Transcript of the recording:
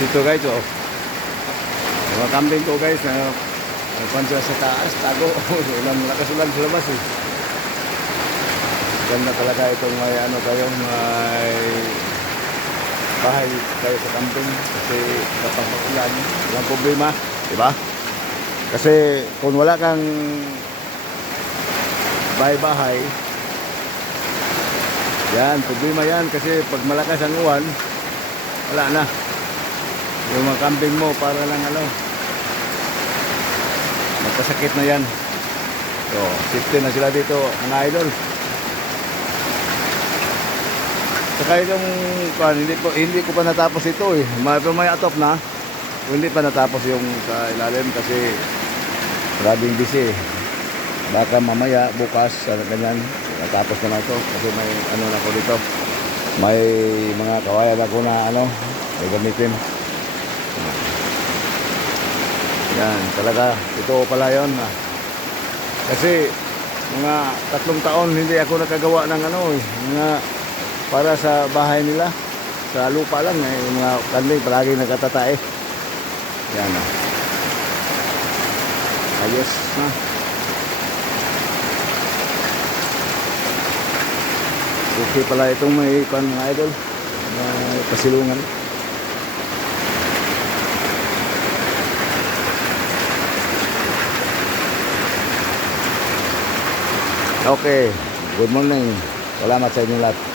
Dito guys, oh. Mga kambing ko guys, pansa sa taas, tago. Ulan, lakas ulan sa labas eh. Ganda talaga itong may ano kayo, may bahay kayo sa kambing. Kasi kapag ulan, walang problema. Diba? Kasi kung wala kang bahay-bahay, yan, problema yan. Kasi pag malakas ang uwan, wala na. Yung mga kambing mo para lang ano, magkasakit na yan. So, safety na sila dito mga idol. Saka yung hindi ko pa natapos ito eh. May atop na. Hindi pa natapos yung sa ilalim kasi maraming busy eh. Baka mamaya bukas ganyan natapos na ito kasi may ano na ko dito. May mga kawayan ako na ano, may gamitin. Yan, talaga ito pala yun. Kasi mga 3 taon hindi ako nakagawa ng ano eh, mga para sa bahay nila, sa lupa lang eh, mga kambing palagi nagkatatae. Yan na. Ayos na. Okay pala itong may pan mga idol, pasilungan. Okay, good morning. Salamat sa inyo lahat.